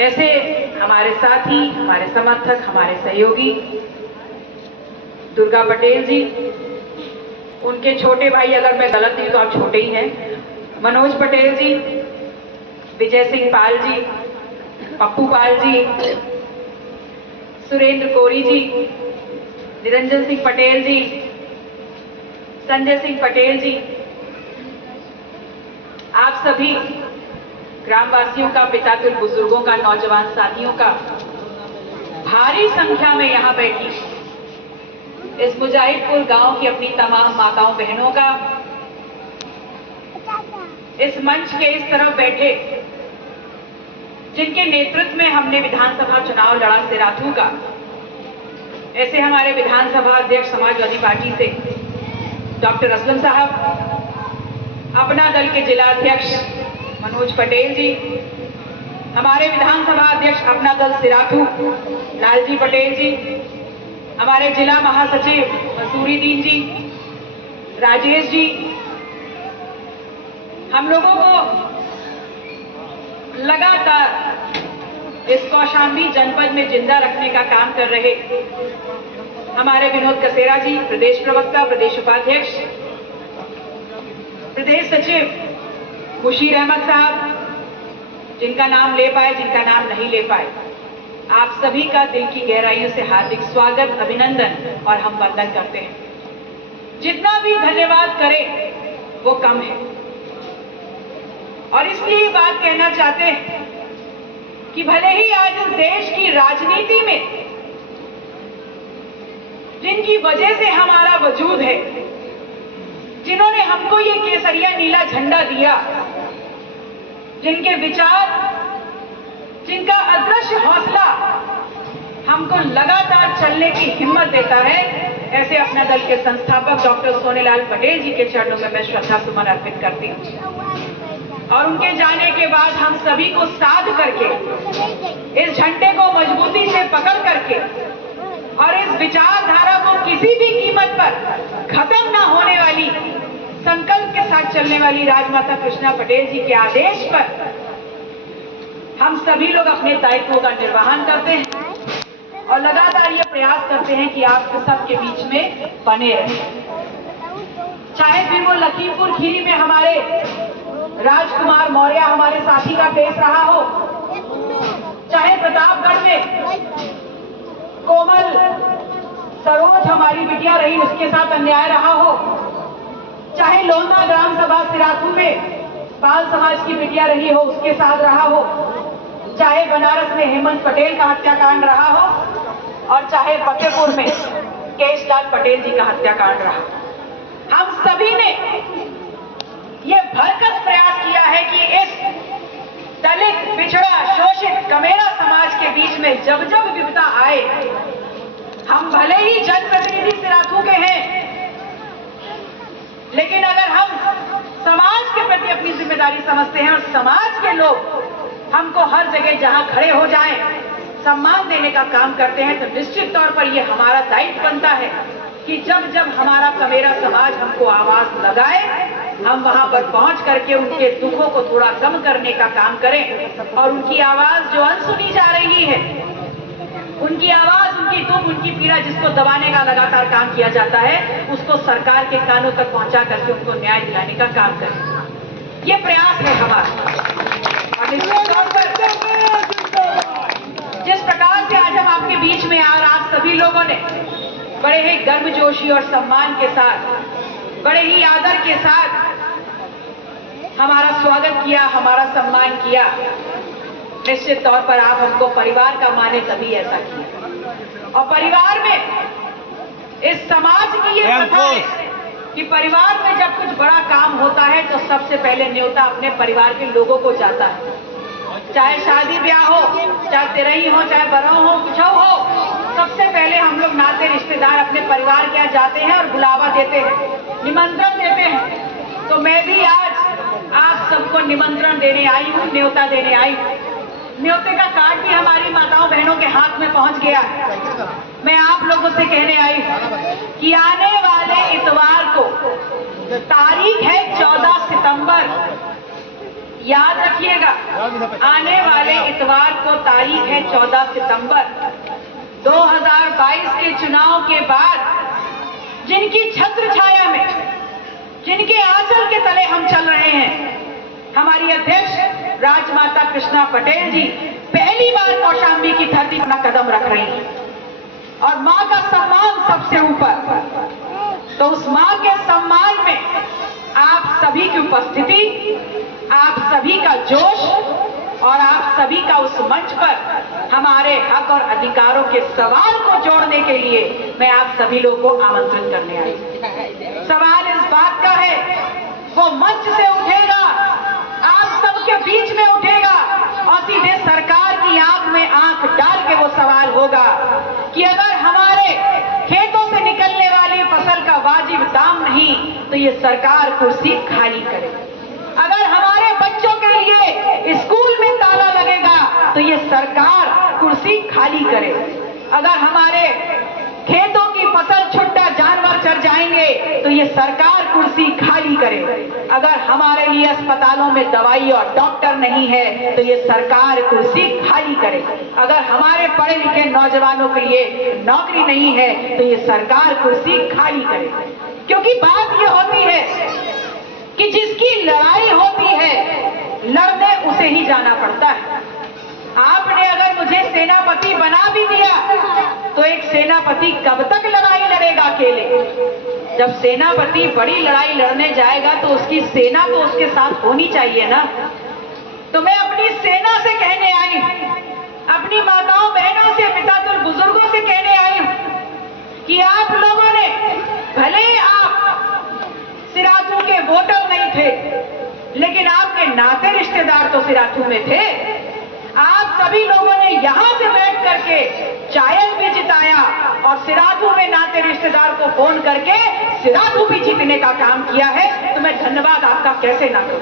ऐसे हमारे साथी, हमारे समर्थक, हमारे सहयोगी दुर्गा पटेल जी, उनके छोटे भाई, अगर मैं गलत नहीं तो आप छोटे ही हैं, मनोज पटेल जी, विजय सिंह पाल जी, पप्पू पाल जी, सुरेंद्र कोरी जी, निरंजन सिंह पटेल जी, संजय सिंह पटेल जी, आप सभी ग्रामवासियों का, पितातुल बुजुर्गों का, नौजवान साथियों का भारी संख्या में यहाँ बैठी इस मुजाहिदपुर गांव की अपनी तमाम माताओं बहनों का, इस मंच के इस तरफ बैठे जिनके नेतृत्व में हमने विधानसभा चुनाव लड़ा सिराथू का, ऐसे हमारे विधानसभा अध्यक्ष समाजवादी पार्टी से डॉक्टर असलम साहब, अपना दल के जिला अध्यक्ष मनोज पटेल जी, हमारे विधानसभा अध्यक्ष अपना दल सिराथू लालजी पटेल जी, हमारे जिला महासचिव मसूरीदीन जी, राजेश जी, हम लोगों को लगातार इस कौशाम्बी जनपद में जिंदा रखने का काम कर रहे हमारे विनोद कसेरा जी, प्रदेश प्रवक्ता, प्रदेश उपाध्यक्ष, प्रदेश सचिव मुशीर अहमद साहब, जिनका नाम ले पाए, जिनका नाम नहीं ले पाए, आप सभी का दिल की गहराइयों से हार्दिक स्वागत, अभिनंदन और हम वंदन करते हैं। जितना भी धन्यवाद करें वो कम है और इसलिए ये बात कहना चाहते हैं कि भले ही आज इस देश की राजनीति में जिनकी वजह से हमारा वजूद है, जिन्होंने हमको ये केसरिया नीला झंडा दिया, जिनके विचार, जिनका अदृश्य हौसला हमको लगातार चलने की हिम्मत देता है, ऐसे अपना दल के संस्थापक डॉक्टर सोनेलाल पटेल जी के चरणों में मैं श्रद्धा सुमन अर्पित करती हूँ और उनके जाने के बाद हम सभी को साध करके इस झंडे को मजबूती से पकड़ करके और इस विचारधारा को किसी भी कीमत पर खत्म ना होने वाली संकल्प के साथ चलने वाली राजमाता कृष्णा पटेल जी के आदेश पर हम सभी लोग अपने दायित्वों का निर्वहन करते हैं और लगातार ये प्रयास करते हैं कि आप सबके बीच में बने रहें। चाहे फिर वो लखीमपुर खीरी में हमारे राजकुमार मौर्य हमारे साथी का केस रहा हो, चाहे प्रतापगढ़ में कोमल सरोज हमारी बिटिया रही, उसके साथ अन्याय रहा हो, चाहे लोंदा ग्राम सभा सिराथू में बाल समाज की बिटिया रही हो, उसके साथ रहा हो, चाहे बनारस में हेमंत पटेल का हत्याकांड रहा हो और चाहे फतेहपुर में केशलाल पटेल जी का हत्याकांड रहा, हम सभी ने ये भरसक प्रयास किया है कि इस दलित, पिछड़ा, शोषित, कमेरा समाज के बीच में जब जब विपदा आए, हम भले ही जनप्रतिनिधि सिराथू के हैं, लेकिन अगर हम समाज के प्रति अपनी जिम्मेदारी समझते हैं और समाज के लोग हमको हर जगह जहां खड़े हो जाएं, सम्मान देने का काम करते हैं, तो निश्चित तौर पर यह हमारा दायित्व बनता है कि जब जब हमारा कमेरा समाज हमको आवाज लगाए, हम वहां पर पहुंच करके उनके दुखों को थोड़ा कम करने का काम करें और उनकी आवाज जो अनसुनी जा रही है, उनकी आवाज, उनकी दुख, उनकी पीड़ा जिसको दबाने का लगातार काम किया जाता है, उसको सरकार के कानों तक पहुंचा करके उनको न्याय दिलाने का काम करें। ये प्रयास है हमारा और निश्चित तौर पर जिस प्रकार से आज हम आपके बीच में और आप सभी लोगों ने बड़े ही गर्मजोशी और सम्मान के साथ, बड़े ही आदर के साथ हमारा स्वागत किया, हमारा सम्मान किया, निश्चित तौर पर आप हमको परिवार का माने तभी ऐसा किया। और परिवार में इस समाज की ये प्रथा है कि परिवार में जब कुछ बड़ा काम होता है तो सबसे पहले न्योता अपने परिवार के लोगों को जाता है, चाहे शादी ब्याह हो, चाहे तेरही हो, चाहे बरौ हो, कुछ हो, सबसे पहले हम लोग नाते रिश्तेदार अपने परिवार के यहाँ जाते हैं और बुलावा देते हैं, निमंत्रण देते हैं। तो मैं भी आज आप सबको निमंत्रण देने आई हूँ, न्योता देने आई हूँ। न्योते का कार्ड भी हमारी माताओं बहनों के हाथ में पहुंच गया। मैं आप लोगों से कहने आई कि आने वाले इतवार को तारीख है 14 सितंबर, याद रखिएगा, आने वाले इतवार को तारीख है 14 सितंबर 2022 के चुनाव के बाद जिनकी छत्र छाया में, जिनके आंचल के तले हम चल रहे हैं, हमारी अध्यक्ष राजमाता कृष्णा पटेल जी पहली बार कौशाम्बी की धरती पर अपना कदम रख रही हैं और मां का सम्मान सबसे ऊपर। तो उस मां के सम्मान में आप सभी की उपस्थिति, आप सभी का जोश और आप सभी का उस मंच पर हमारे हक और अधिकारों के सवाल को जोड़ने के लिए मैं आप सभी लोगों को आमंत्रित करने आई। सवाल इस बात का है, वो मंच से उठेगा, आप सबके बीच में उठेगा और सीधे सरकार की आंख में आंख डाल के वो सवाल होगा कि अगर हमारे खेतों से निकलने वाली फसल का वाजिब दाम नहीं तो ये सरकार कुर्सी खाली करे। अगर हमारे बच्चों के लिए स्कूल में ताला लगेगा तो ये सरकार कुर्सी खाली करे। अगर हमारे खेतों की फसल छुट्टा जानवर चर जाएंगे तो ये सरकार कुर्सी खाली करे। अगर हमारे लिए अस्पतालों में दवाई और डॉक्टर नहीं है तो ये सरकार कुर्सी खाली करे। अगर हमारे पढ़े लिखे नौजवानों के लिए नौकरी नहीं है तो ये सरकार कुर्सी खाली करे। क्योंकि बात ये होती है कि जिसकी लड़ाई होती है लड़ने उसे ही जाना पड़ता है। आपने अगर मुझे सेनापति बना भी दिया तो एक सेनापति कब तक लड़ाई लड़ेगा अकेले? जब सेनापति बड़ी लड़ाई लड़ने जाएगा तो उसकी सेना तो उसके साथ होनी चाहिए ना। तो मैं अपनी सेना से कहने आई हूं, अपनी माताओं बहनों से, पितातुल बुजुर्गों से कहने आई हूं कि आप लोगों ने, भले आप सिराथू के वोटर नहीं थे लेकिन आपके नाते रिश्तेदार तो सिराथू में थे। आप सभी लोगों ने यहां से बैठ करके चायल भी जिताया और सिराथू में नाते रिश्तेदार को फोन करके सिराथू भी जीतने का काम किया है। तो मैं धन्यवाद आपका कैसे ना करूं,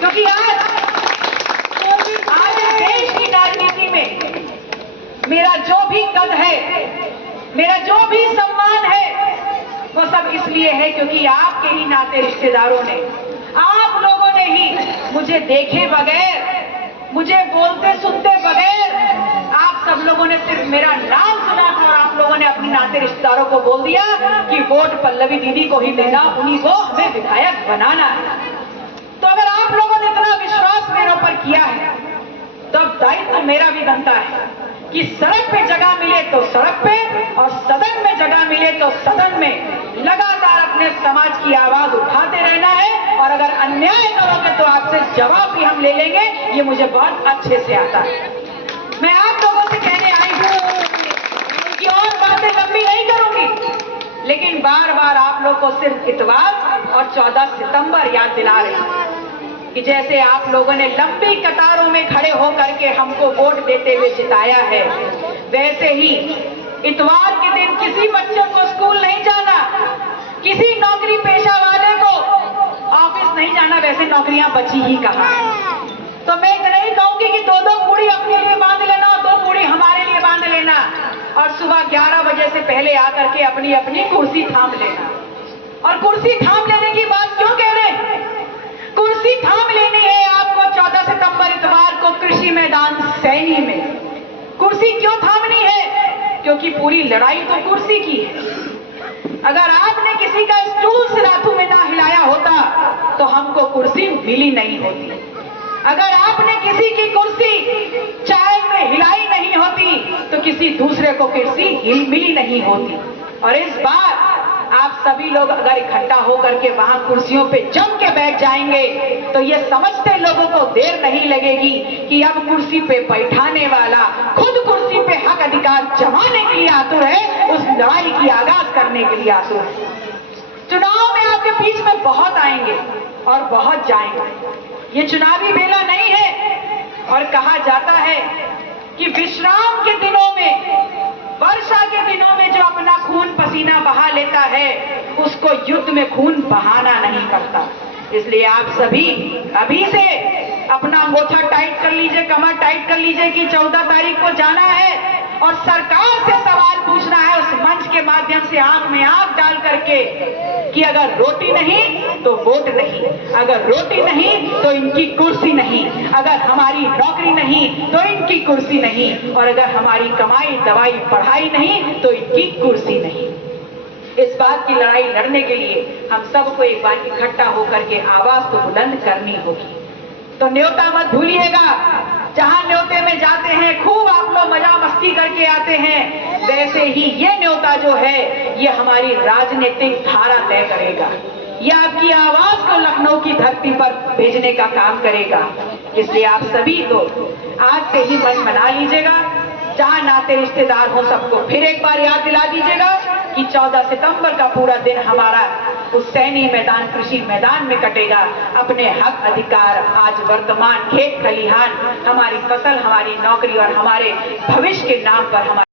क्योंकि आज देश की राजनीति में मेरा जो भी कद है, मेरा जो भी सम्मान है, वो सब इसलिए है क्योंकि आपके ही नाते रिश्तेदारों ने, आप लोगों ने ही मुझे देखे बगैर, मुझे बोलते सुनते बगैर, आप सब लोगों ने सिर्फ मेरा नाम सुना था और आप लोगों ने अपने नाते रिश्तेदारों को बोल दिया कि वोट पल्लवी दीदी को ही देना, उन्हीं को हमें विधायक बनाना है। तो अगर आप लोगों ने इतना विश्वास मेरे ऊपर किया है तो अब दायित्व मेरा भी बनता है कि सड़क पे जगह मिले तो सड़क पे और सदन में जगह मिले तो सदन में लगातार अपने समाज की आवाज उठाते रहना है। और अगर अन्याय करोगे तो आपसे जवाब भी हम ले लेंगे, ये मुझे बहुत अच्छे से आता है। मैं आप लोगों से कहने आई हूं कि और बातें लंबी नहीं करूंगी, लेकिन बार बार आप लोग को सिर्फ इतवार और 14 सितंबर याद दिला रही हूं कि जैसे आप लोगों ने लंबी कतारों में खड़े होकर के हमको वोट देते हुए जिताया है, वैसे ही इतवार के दिन किसी बच्चों को स्कूल नहीं जाना, किसी नौकरी पेशा वाले को ऑफिस नहीं जाना, वैसे नौकरियां बची ही कहां है। तो मैं नहीं कहूंगी कि 2-2 पूड़ी अपने लिए बांध लेना और 2 पूड़ी हमारे लिए बांध लेना और सुबह 11 बजे से पहले आकर के अपनी अपनी कुर्सी थाम लेना। और कुर्सी थाम लेने की बात क्यों कह रहे हैं? कुर्सी थाम लेनी है आपको 14 सितंबर इतवार को कृषि मैदान सैनी में। कुर्सी क्यों थामनी है? क्योंकि पूरी लड़ाई तो कुर्सी की है। अगर आपने किसी का स्टूल सिराथू में ना हिलाया होता तो हमको कुर्सी मिली नहीं होती। अगर आपने किसी की कुर्सी चाय में हिलाई नहीं होती तो किसी दूसरे को कुर्सी मिली नहीं होती। और इस बार आप सभी लोग अगर इकट्ठा होकर के वहां कुर्सियों पे जम के बैठ जाएंगे तो ये समझते लोगों को देर नहीं लगेगी कि अब कुर्सी पे बैठाने वाला खुद कुर्सी पे हक अधिकार जमाने के लिए आतुर है, उस लड़ाई की आगाज करने के लिए आतुर है। चुनाव में आपके बीच में बहुत आएंगे और बहुत जाएंगे। ये चुनावी बेला नहीं है। और कहा जाता है कि विश्राम के दिनों में, वर्षा के दिनों में जो अपना खून पसीना बहा लेता है उसको युद्ध में खून बहाना नहीं पड़ता। इसलिए आप सभी अभी से अपना अंगूठा टाइट कर लीजिए, कमर टाइट कर लीजिए कि 14 तारीख को जाना है और सरकार से सवाल पूछना है उस मंच के माध्यम से, आंख में आंख डाल करके, कि अगर रोटी नहीं तो वोट नहीं, अगर रोटी नहीं तो इनकी कुर्सी नहीं, अगर हमारी नौकरी नहीं तो इनकी कुर्सी नहीं, और अगर हमारी कमाई दवाई पढ़ाई नहीं तो इनकी कुर्सी नहीं। इस बात की लड़ाई लड़ने के लिए हम सबको एक बार इकट्ठा होकर के आवाज तो बुलंद करनी होगी। तो न्योता मत भूलिएगा, जहां न्योते में जाते हैं खूब आप लोग मजा मस्ती करके आते हैं, वैसे ही ये न्योता जो है ये हमारी राजनीतिक धारा तय करेगा, ये आपकी आवाज को लखनऊ की धरती पर भेजने का काम करेगा। इसलिए आप सभी को आज से ही मन बना लीजिएगा, जहां नाते रिश्तेदार हो सबको फिर एक बार याद दिला दीजिएगा कि 14 सितंबर का पूरा दिन हमारा उस सैनी मैदान, कृषि मैदान में कटेगा। अपने हक अधिकार, आज वर्तमान खेत खलिहान, हमारी फसल, हमारी नौकरी और हमारे भविष्य के नाम पर हमारे